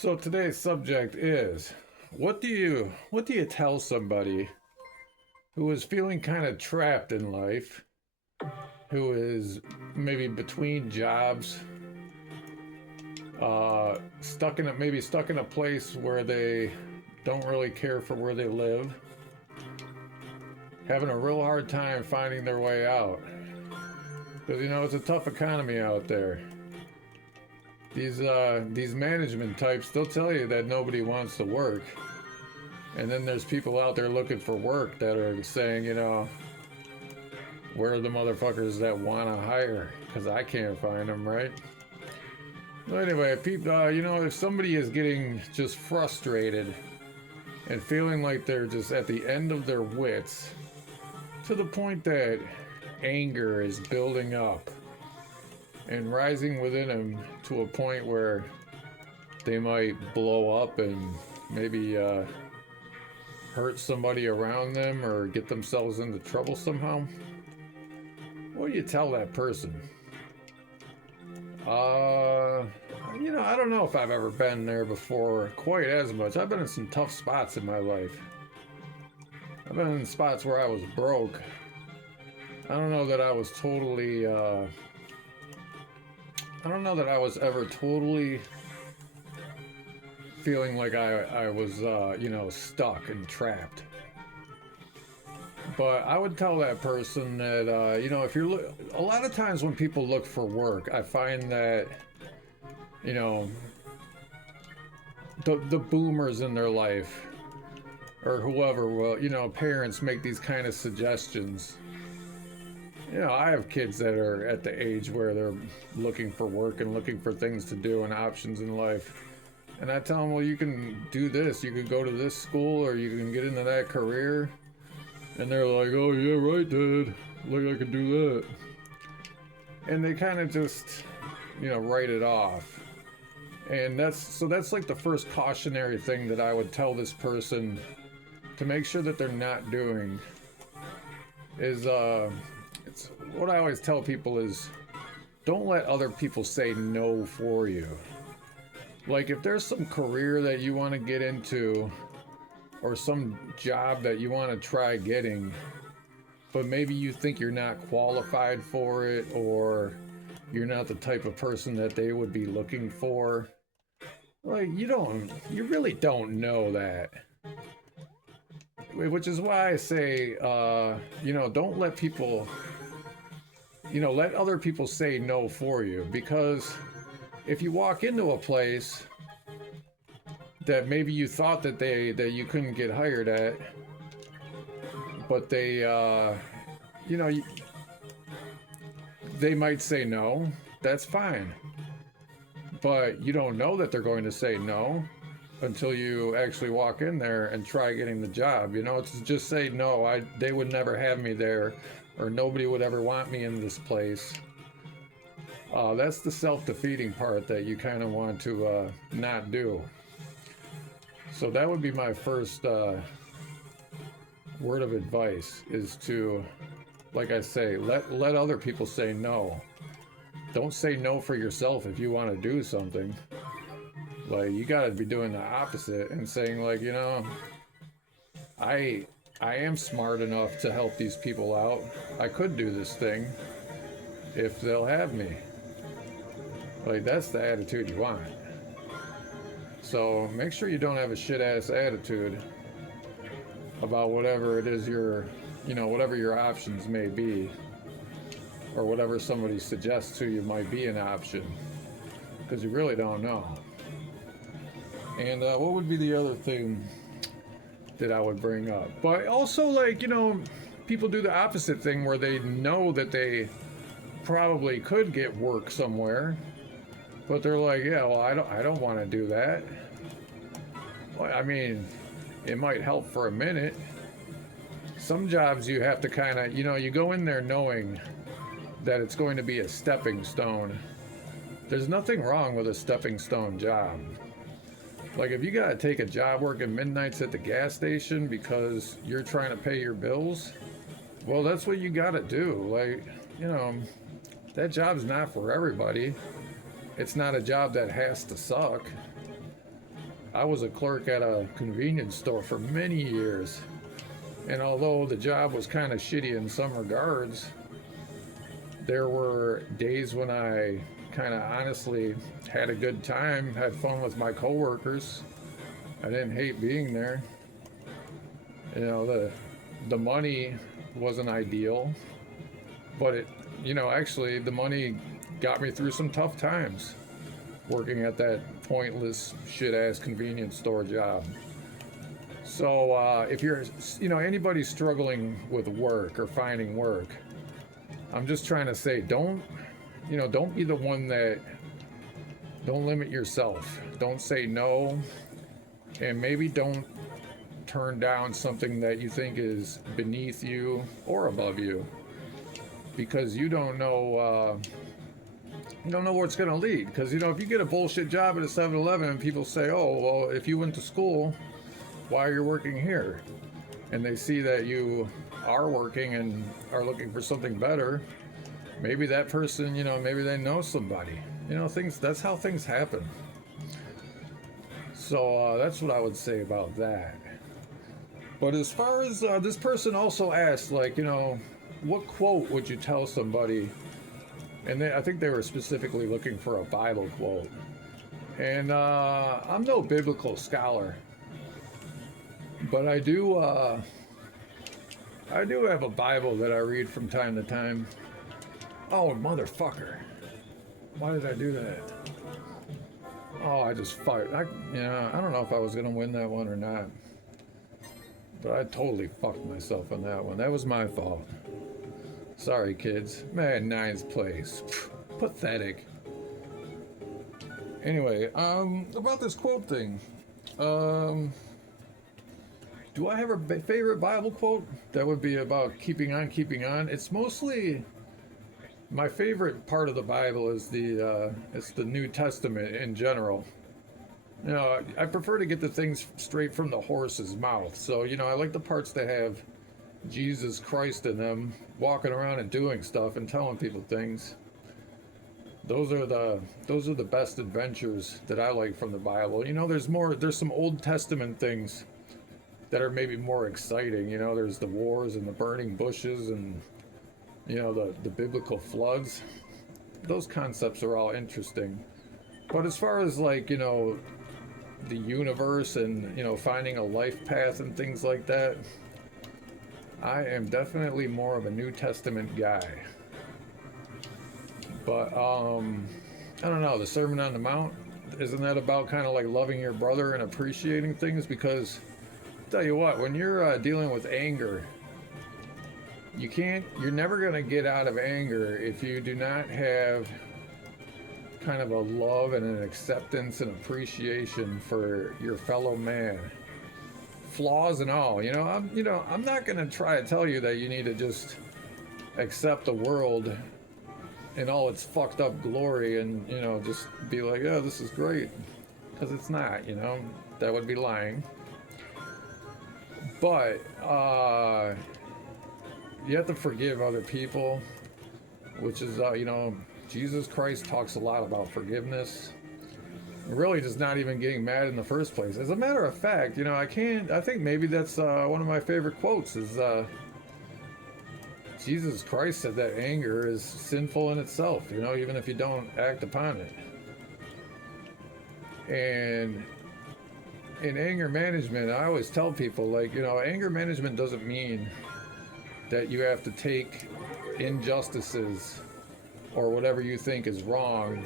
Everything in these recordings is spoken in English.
So today's subject is what do you tell somebody who is feeling kind of trapped in life, who is maybe between jobs, stuck in a place where they don't really care for where they live, having a real hard time finding their way out. Because it's a tough economy out there. These management types, they'll tell you that nobody wants to work. And then there's people out there looking for work that are saying, where are the motherfuckers that want to hire? Because I can't find them, right? Well, anyway, people, if somebody is getting just frustrated and feeling like they're just at the end of their wits, to the point that anger is building up and rising within them to a point where they might blow up and maybe hurt somebody around them or get themselves into trouble somehow. What do you tell that person? I don't know if I've ever been there before quite as much. I've been in some tough spots in my life. I've been in spots where I was broke. I don't know that I was totally, I don't know that I was ever totally feeling like I was, stuck and trapped. But I would tell that person that, if you're a lot of times when people look for work, I find that, the boomers in their life or whoever will, parents make these kind of suggestions. I have kids that are at the age where they're looking for work and looking for things to do and options in life. And I tell them, well, you can do this. You can go to this school or you can get into that career. And they're like, oh, yeah, right, Dad. Like I could do that. And they kind of just, write it off. And that's like the first cautionary thing that I would tell this person to make sure that they're not doing is, it's what I always tell people is don't let other people say no for you. Like if there's some career that you want to get into or some job that you want to try getting, but maybe you think you're not qualified for it or you're not the type of person that they would be looking for. Like you really don't know that. Which is why I say, don't let people, let other people say no for you. Because if you walk into a place that maybe you thought that you couldn't get hired at, but they might say no, that's fine. But you don't know that they're going to say no until you actually walk in there and try getting the job. It's just say no, they would never have me there, or nobody would ever want me in this place. That's the self-defeating part that you kind of want to not do. So that would be my first word of advice is to, like I say, let other people say no. Don't say no for yourself if you want to do something. Like you got to be doing the opposite and saying like, I am smart enough to help these people out. I could do this thing if they'll have me. Like that's the attitude you want. So make sure you don't have a shit ass attitude about whatever it is whatever your options may be, or whatever somebody suggests to you might be an option, because you really don't know. And what would be the other thing that I would bring up? But also, like, people do the opposite thing where they know that they probably could get work somewhere, but they're like, yeah, well, I don't want to do that. Well, I mean, it might help for a minute. Some jobs you have to kind of, you go in there knowing that it's going to be a stepping stone. There's nothing wrong with a stepping stone job. Like if you gotta take a job working midnights at the gas station because you're trying to pay your bills, well, that's what you gotta do. Like, that job's not for everybody. It's not a job that has to suck. I was a clerk at a convenience store for many years. And although the job was kind of shitty in some regards, there were days when I kind of honestly had a good time, had fun with my coworkers. I didn't hate being there. You know, the money wasn't ideal, but actually the money got me through some tough times working at that pointless shit ass convenience store job. So if you're, anybody struggling with work or finding work, I'm just trying to say, don't be the one that, don't limit yourself. Don't say no, and maybe don't turn down something that you think is beneath you or above you, because you don't know where it's going to lead. Because if you get a bullshit job at a 7-Eleven and people say, oh well, if you went to school, why are you working here? And they see that you are working and are looking for something better, maybe that person, maybe they know somebody. That's how things happen. So that's what I would say about that. But as far as this person also asked, what quote would you tell somebody? And I think they were specifically looking for a Bible quote. And I'm no biblical scholar, but I do have a Bible that I read from time to time. Oh, motherfucker. Why did I do that? Oh, I just fired. I don't know if I was going to win that one or not. But I totally fucked myself on that one. That was my fault. Sorry, kids. Man, 9th place. Pathetic. Anyway, about this quote thing. Do I have a favorite Bible quote? That would be about keeping on, keeping on. It's mostly, my favorite part of the Bible is it's the New Testament in general. I prefer to get the things straight from the horse's mouth. So, I like the parts that have Jesus Christ in them, walking around and doing stuff and telling people things. Those are the best adventures that I like from the Bible. There's some Old Testament things that are maybe more exciting. There's the wars and the burning bushes and the biblical floods. Those concepts are all interesting. But as far as the universe and finding a life path and things like that, I am definitely more of a New Testament guy. But I don't know, the Sermon on the Mount, isn't that about kind of like loving your brother and appreciating things? Because I'll tell you what, when you're dealing with anger, you're never going to get out of anger if you do not have kind of a love and an acceptance and appreciation for your fellow man, flaws and all. I'm not going to try to tell you that you need to just accept the world in all its fucked up glory and just be like, oh, this is great, because it's not. That would be lying. But you have to forgive other people, which is Jesus Christ talks a lot about forgiveness. Really just not even getting mad in the first place. As a matter of fact, I think maybe that's one of my favorite quotes is Jesus Christ said that anger is sinful in itself, even if you don't act upon it. And in anger management, I always tell people, anger management doesn't mean that you have to take injustices or whatever you think is wrong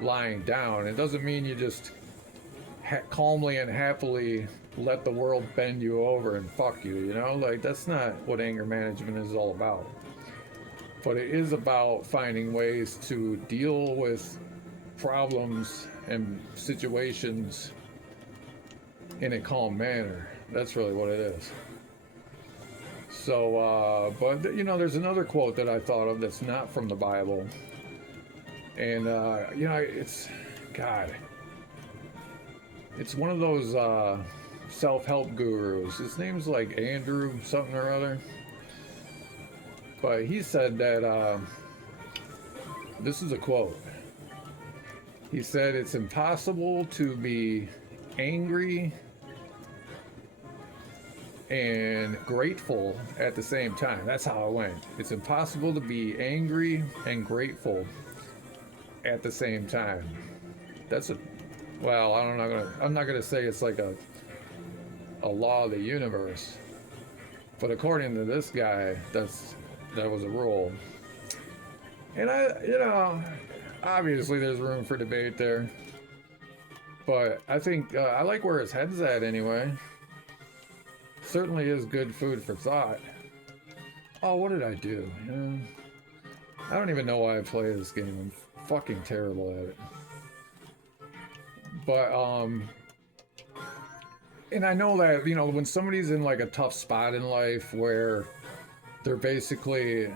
lying down. It doesn't mean you just calmly and happily let the world bend you over and fuck you, that's not what anger management is all about. But it is about finding ways to deal with problems and situations in a calm manner. That's really what it is. So, but there's another quote that I thought of that's not from the Bible. And, it's one of those self-help gurus. His name's like Andrew something or other. But he said that, this is a quote. He said, it's impossible to be angry and grateful at the same time. That's how it went. It's impossible to be angry and grateful at the same time. That's a, well, I'm not gonna say it's like a law of the universe, but according to this guy, that was a rule. And obviously there's room for debate there, but I think I like where his head's at anyway. Certainly is good food for thought. Oh, what did I do? I don't even know why I play this game. I'm fucking terrible at it. But and I know that, when somebody's in like a tough spot in life where they're basically,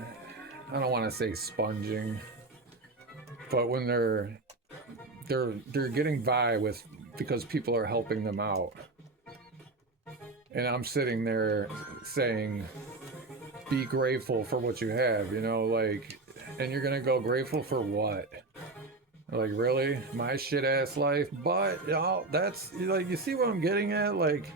I don't want to say sponging, but when they're getting by with, because people are helping them out. And I'm sitting there saying, be grateful for what you have, like, and you're gonna go grateful for what? Like, really? My shit ass life? But, that's, like, you see what I'm getting at? Like,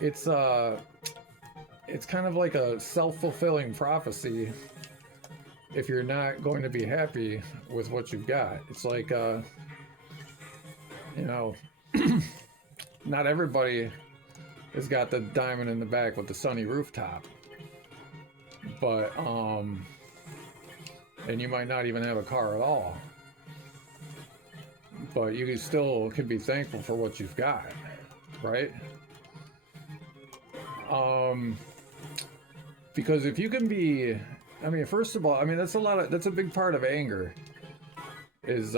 it's kind of like a self-fulfilling prophecy if you're not going to be happy with what you've got. It's like, not everybody has got the diamond in the back with the sunny rooftop, but and you might not even have a car at all, but you still can be thankful for what you've got, right? Because if you can be, first of all, that's a big part of anger is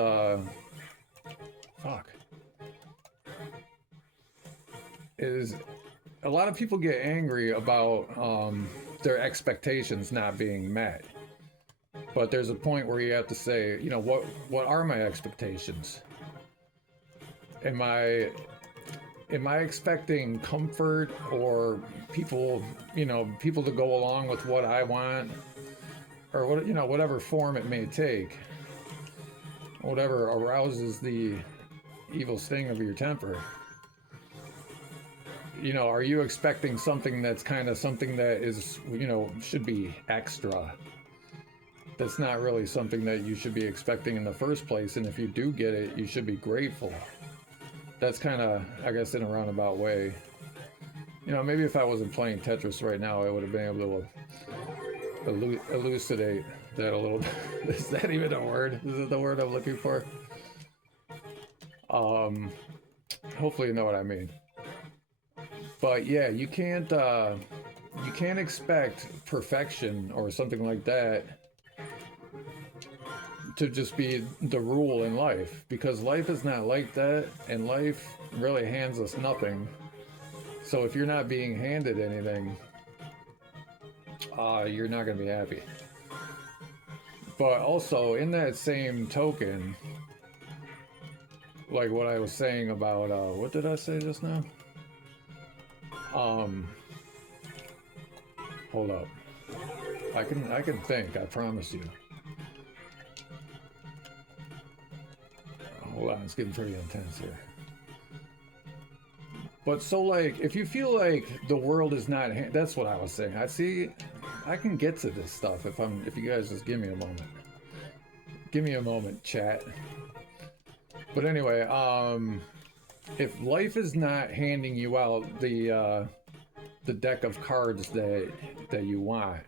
is a lot of people get angry about their expectations not being met. But there's a point where you have to say, what are my expectations? Am I expecting comfort or people to go along with what I want, or whatever form it may take, whatever arouses the evil sting of your temper? Are you expecting something that's kind of something that is, should be extra? That's not really something that you should be expecting in the first place, and if you do get it, you should be grateful. That's kind of, I guess, in a roundabout way. Maybe if I wasn't playing Tetris right now, I would have been able to elucidate that a little bit. Is that even a word? Is it the word I'm looking for? Hopefully you know what I mean. But yeah, you can't expect perfection or something like that to just be the rule in life, because life is not like that, and life really hands us nothing. So if you're not being handed anything, you're not going to be happy. But also, in that same token, like what I was saying about, what did I say just now? Hold up. I can think, I promise you. Hold on, it's getting pretty intense here. But so, like, if you feel like the world is not, that's what I was saying. I can get to this stuff if you guys just give me a moment. Give me a moment, chat. But anyway, if life is not handing you out the deck of cards that you want,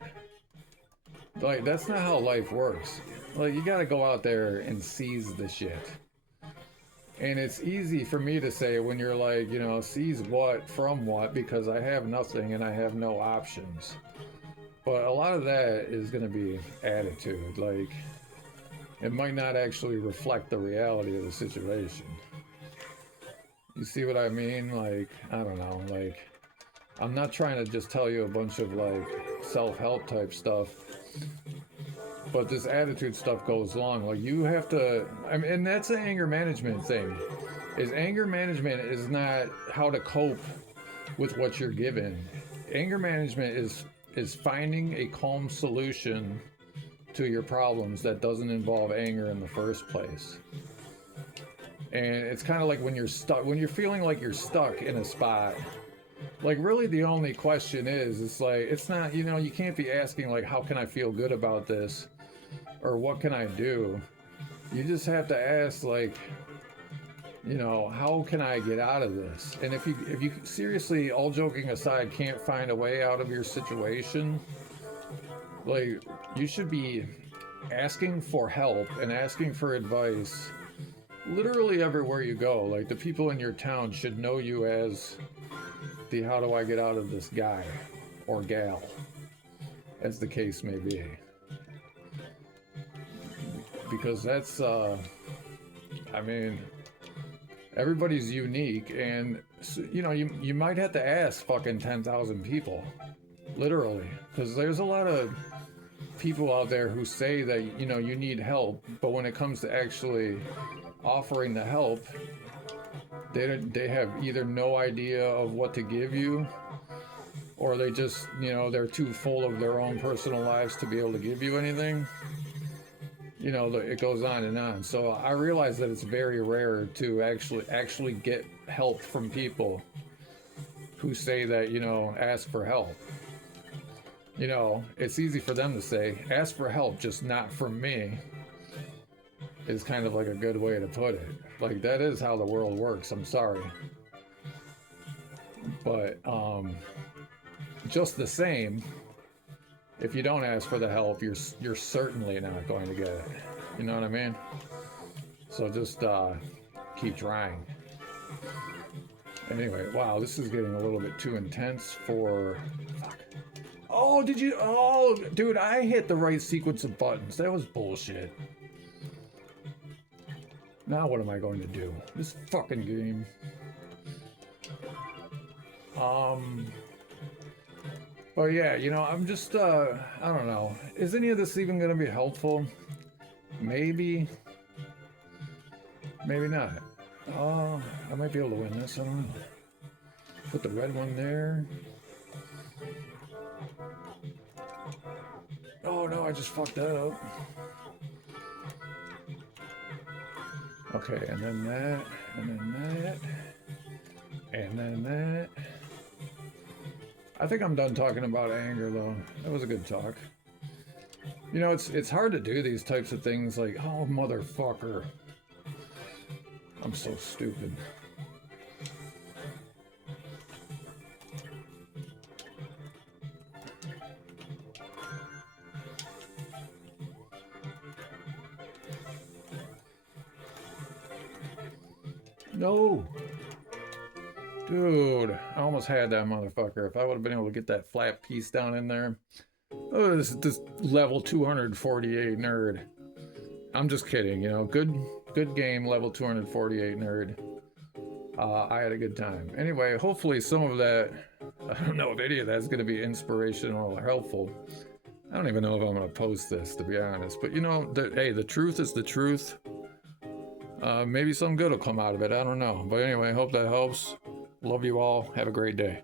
like, that's not how life works. Like, you gotta go out there and seize the shit. And it's easy for me to say when you're like, seize what from what, because I have nothing and I have no options. But a lot of that is going to be attitude. Like, it might not actually reflect the reality of the situation. You see what I mean? Like, I don't know. Like, I'm not trying to just tell you a bunch of, like, self-help type stuff. But this attitude stuff goes long. Like, you have to, and that's an anger management thing. Anger management is not how to cope with what you're given. Anger management is finding a calm solution to your problems that doesn't involve anger in the first place. And it's kind of like when you're stuck, when you're feeling like you're stuck in a spot. Like, really, the only question is, it's like, it's not, you know, you can't be asking, like, how can I feel good about this? Or what can I do? You just have to ask, like, you know, how can I get out of this? And if you seriously, all joking aside, can't find a way out of your situation, like, you should be asking for help and asking for advice literally everywhere you go. Like, the people in your town should know you as the how do I get out of this guy or gal, as the case may be. Because that's, I mean, everybody's unique, and you know, you might have to ask fucking 10,000 people, literally, because there's a lot of people out there who say that, you know, you need help, but when it comes to actually offering the help, they have either no idea of what to give you, or they just, you know, they're too full of their own personal lives to be able to give you anything. You know, it goes on and on. So I realize that it's very rare to actually get help from people who say that, you know, ask for help. You know, it's easy for them to say, ask for help, just not from me, is kind of like a good way to put it. Like, that is how the world works, I'm sorry. But, just the same, if you don't ask for the help, you're certainly not going to get it. You know what I mean? So just keep trying. Anyway, wow, this is getting a little bit too intense for... Fuck. Oh, did you... Oh, dude, I hit the right sequence of buttons. That was bullshit. Now what am I going to do? This fucking game. But yeah, you know, I'm just, I don't know. Is any of this even going to be helpful? Maybe. Maybe not. I might be able to win this, I don't know. Put the red one there. Oh no, I just fucked that up. Okay, and then that, and then that, and then that. I think I'm done talking about anger, though. That was a good talk. You know, it's hard to do these types of things like, oh, motherfucker. I'm so stupid. No! Dude, I almost had that motherfucker. If I would have been able to get that flat piece down in there. Oh, this level 248 nerd. I'm just kidding, you know. Good game, level 248 nerd. I had a good time. Anyway, hopefully some of that, I don't know if any of that's going to be inspirational or helpful. I don't even know if I'm going to post this, to be honest. But you know, hey, the truth is the truth. Maybe some good will come out of it. I don't know. But anyway, I hope that helps. Love you all. Have a great day.